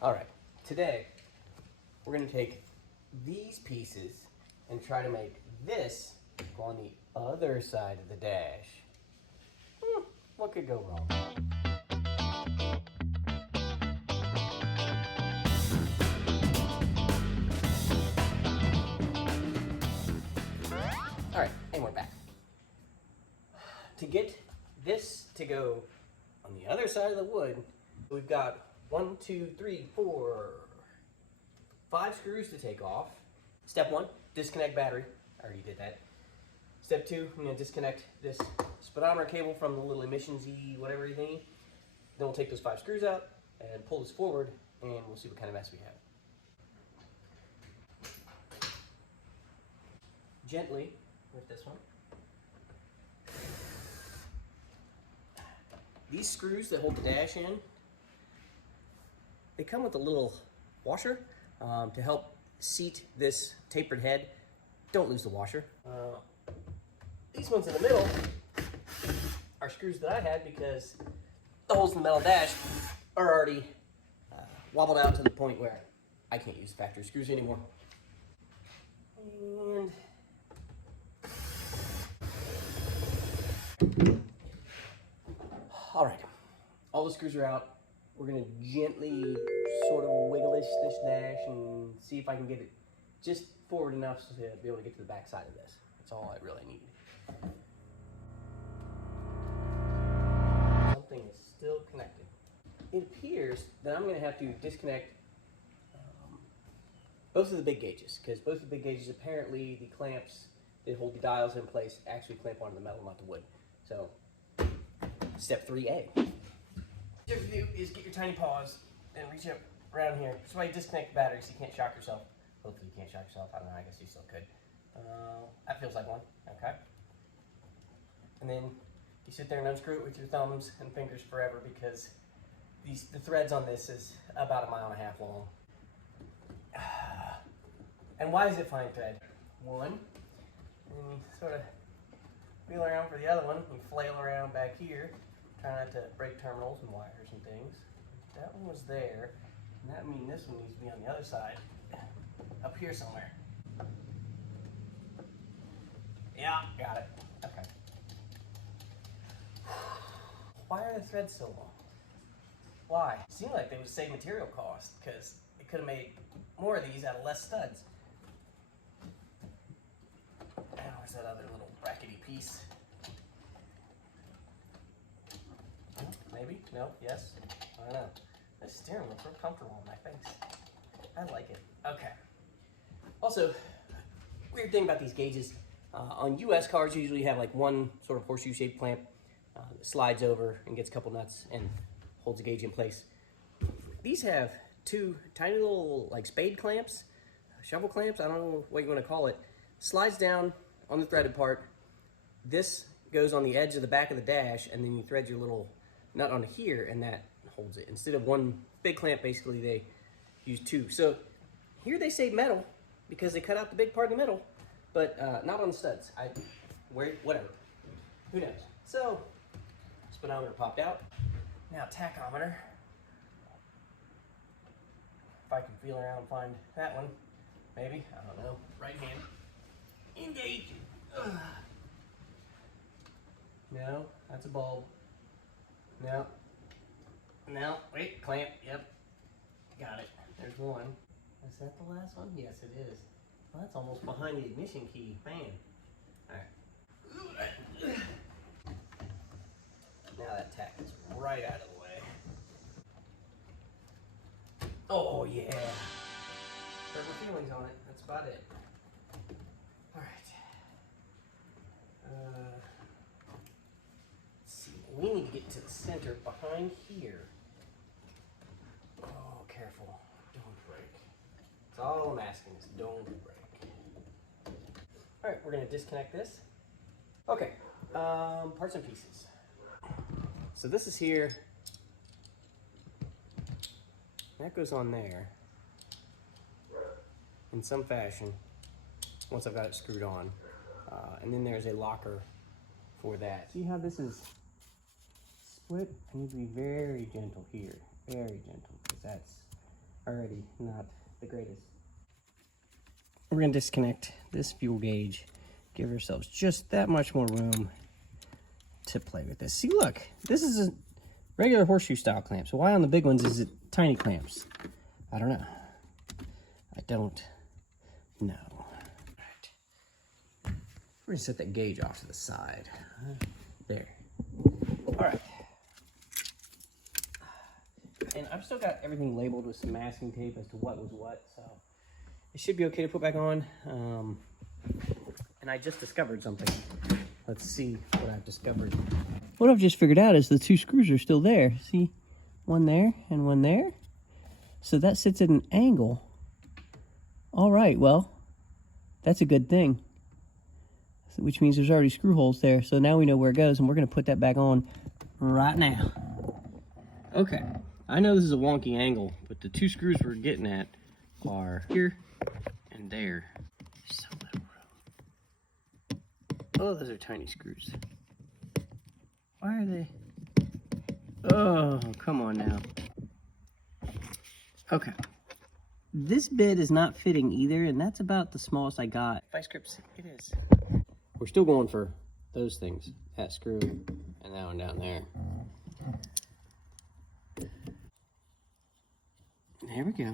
All right, today we're gonna take these pieces and try to make this go on the other side of the dash. What could go wrong? All right, and we're back. To get this to go on the other side of the wood, we've got 1, 2, 3, 4, 5 screws to take off. Step 1, disconnect battery. I already did that. Step 2, I'm going to disconnect this speedometer cable from the little emissions-y whatever thingy. Then we'll take those 5 screws out and pull this forward, and we'll see what kind of mess we have. Gently with this one. These screws that hold the dash in, they come with a little washer to help seat this tapered head. Don't lose the washer. These ones in the middle are screws that I had because the holes in the metal dash are already wobbled out to the point where I can't use factory screws anymore. And all right, all the screws are out. We're gonna gently sort of wiggle-ish this dash and see if I can get it just forward enough to be able to get to the back side of this. That's all I really need. Something is still connected. It appears that I'm gonna have to disconnect both of the big gauges, because both of the big gauges, apparently the clamps that hold the dials in place actually clamp onto the metal, not the wood. So, step 3A. What you do is get your tiny paws and reach up around here. That's why you disconnect the battery so you can't shock yourself. Hopefully you can't shock yourself. I don't know, I guess you still could. That feels like one, okay. And then you sit there and unscrew it with your thumbs and fingers forever because the threads on this is about 1.5 miles long. And why is it fine thread? One, and you sort of wheel around for the other one. You flail around back here. Try not to break terminals and wires and things. That one was there, and that means this one needs to be on the other side, up here somewhere. Yeah, got it. Okay. Why are the threads so long? Why? It seemed like they would save material cost, because they could have made more of these out of less studs. Now, where's that other little brackety piece? Maybe? No? Yes? I don't know. This steering wheel feels comfortable on my face. I like it. Okay. Also, weird thing about these gauges, on US cars you usually have like one sort of horseshoe-shaped clamp that slides over and gets a couple nuts and holds the gauge in place. These have 2 tiny little like spade clamps, shovel clamps, I don't know what you want to call it. Slides down on the threaded part. This goes on the edge of the back of the dash, and then you thread your little nut on here, and that holds it. Instead of one big clamp, basically they use 2. So here they save metal because they cut out the big part in the middle, but not on the studs. Whatever. Who knows? So speedometer popped out. Now tachometer. If I can feel around and find that one, maybe. I don't know. Right hand. Engage. Ugh. No, that's a bulb. No. No, wait, clamp, yep. Got it. There's one. Is that the last one? Yes, it is. Well, that's almost behind the ignition key. Man. Alright. Now that tack is right out of the way. Oh, yeah. Turbo feelings on it. That's about it. Alright. We need to get to the center behind here. Oh, careful. Don't break. That's all I'm asking is don't break. All right, we're going to disconnect this. Okay, parts and pieces. So this is here. That goes on there in some fashion once I've got it screwed on. And then there's a locker for that. See how this is split? I need to be very gentle here, very gentle, because that's already not the greatest. We're going to disconnect this fuel gauge, give ourselves just that much more room to play with this. See, look, this is a regular horseshoe style clamp. So why on the big ones is it tiny clamps? I don't know. I don't know. All right. We're going to set that gauge off to the side. There. All right. And I've still got everything labeled with some masking tape as to what was what, so it should be okay to put back on. And I just discovered something. Let's see what I've discovered. What I've just figured out is the two screws are still there. See, one there and one there. So that sits at an angle. All right, well, that's a good thing. Which means there's already screw holes there. So now we know where it goes, and we're gonna put that back on right now. Okay, I know this is a wonky angle, but the two screws we're getting at are here and there. There's so little room. Oh, those are tiny screws. Why are they? Oh, come on now. Okay. This bit is not fitting either, and that's about the smallest I got. Vice grips, it is. We're still going for those things. That screw and that one down there. There we go.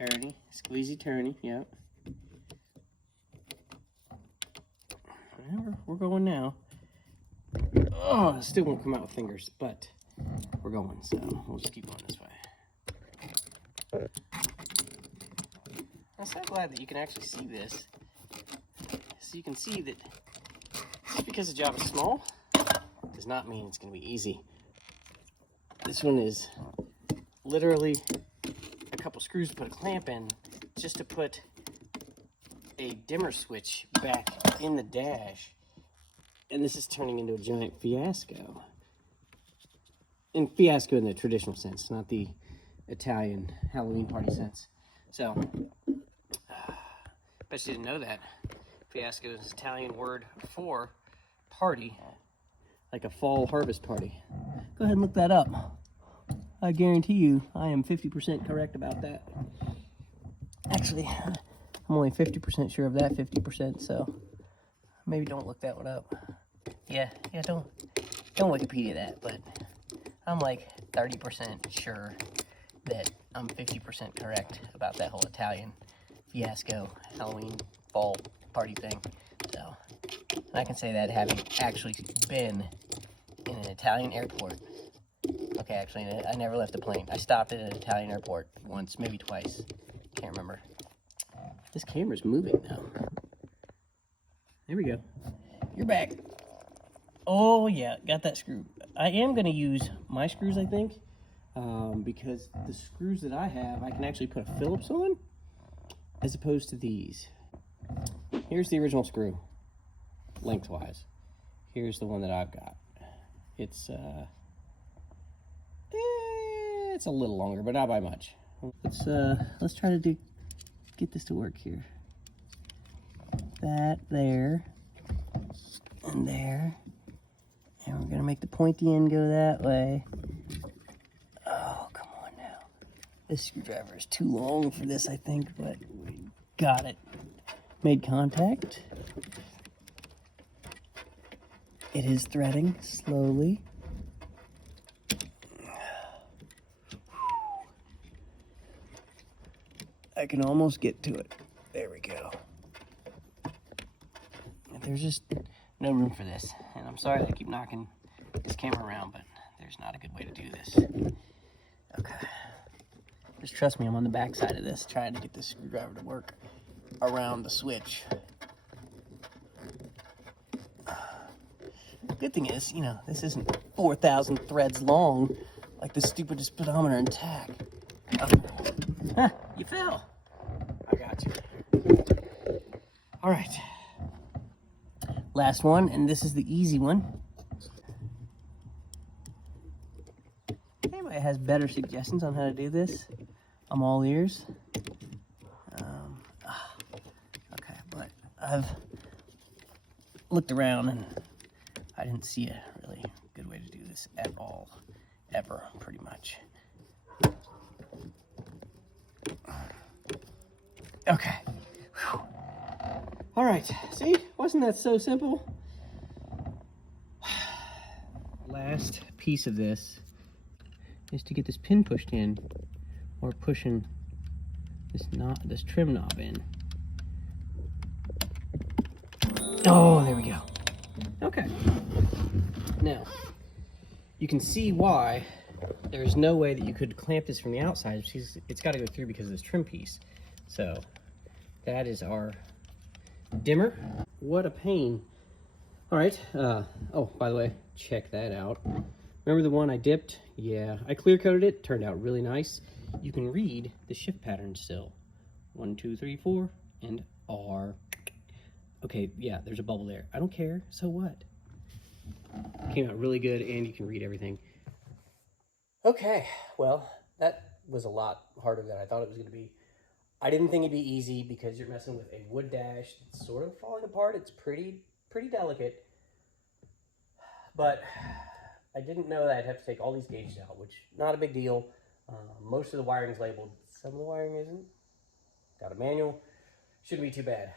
Turny, squeezy turny, yep. Well, we're going now. Oh, it still won't come out with fingers, but we're going, so we'll just keep going this way. I'm so glad that you can actually see this. So you can see that just because the job is small does not mean it's going to be easy. This one is literally a couple screws to put a clamp in just to put a dimmer switch back in the dash. And this is turning into a giant fiasco. And fiasco in the traditional sense, not the Italian Halloween party sense. So, bet you didn't know that. Fiasco is an Italian word for party, like a fall harvest party. Go ahead and look that up. I guarantee you I am 50% correct about that. Actually, I'm only 50% sure of that 50%, so maybe don't look that one up. Yeah, don't Wikipedia that, but I'm like 30% sure that I'm 50% correct about that whole Italian fiasco Halloween fall party thing. So, and I can say that having actually been in an Italian airport. Okay, actually, I never left the plane. I stopped at an Italian airport once, maybe twice. Can't remember. This camera's moving now. There we go. You're back. Oh, yeah, got that screw. I am going to use my screws, I think, because the screws that I have, I can actually put a Phillips on, as opposed to these. Here's the original screw, lengthwise. Here's the one that I've got. It's a little longer, but not by much. Let's try to get this to work here. That there and there, and we're gonna make the pointy end go that way. Oh, come on now. This screwdriver is too long for this, I think, but we got it. Made contact. It is threading slowly. I can almost get to it. There we go. There's just no room for this. And I'm sorry that I keep knocking this camera around, but there's not a good way to do this. Okay. Just trust me, I'm on the back side of this, trying to get this screwdriver to work around the switch. Good thing is, you know, this isn't 4,000 threads long like the stupidest speedometer in TAC. Oh. Huh, you fell. I got you. All right. Last one, and this is the easy one. Anybody has better suggestions on how to do this? I'm all ears. Okay, but I've looked around and I didn't see a really good way to do this at all, ever, pretty much. Okay. Whew. All right, see, wasn't that so simple? Last piece of this is to get this pin pushed in, or pushing this trim knob in. Oh, there we go. Okay. Now, you can see why there's no way that you could clamp this from the outside. It's got to go through because of this trim piece. So that is our dimmer. What a pain. All right. Oh, by the way, check that out. Remember the one I dipped? Yeah, I clear coated it. Turned out really nice. You can read the shift pattern still. 1, 2, 3, 4, and R. Okay, yeah, there's a bubble there. I don't care. So what? Came out really good, and you can read everything. Okay, well, that was a lot harder than I thought it was going to be. I didn't think it'd be easy because you're messing with a wood dash that's sort of falling apart. It's pretty delicate. But I didn't know that I'd have to take all these gauges out, which not a big deal. Most of the wiring's labeled. Some of the wiring isn't. Got a manual. Shouldn't be too bad.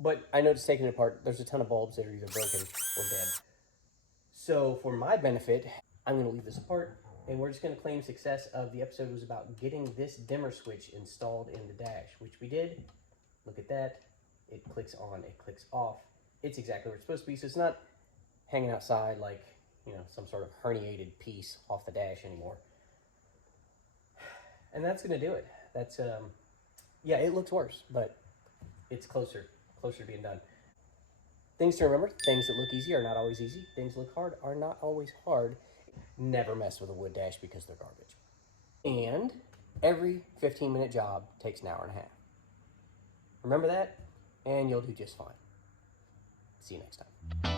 But I noticed taking it apart, there's a ton of bulbs that are either broken or dead. So for my benefit, I'm going to leave this apart, and we're just going to claim success of the episode was about getting this dimmer switch installed in the dash, which we did. Look at that. It clicks on, it clicks off. It's exactly where it's supposed to be, so it's not hanging outside like, you know, some sort of herniated piece off the dash anymore. And that's going to do it. That's, yeah, it looks worse, but it's closer to being done. Things to remember, things that look easy are not always easy. Things that look hard are not always hard. Never mess with a wood dash because they're garbage. And every 15-minute job takes an hour and a half. Remember that, and you'll do just fine. See you next time.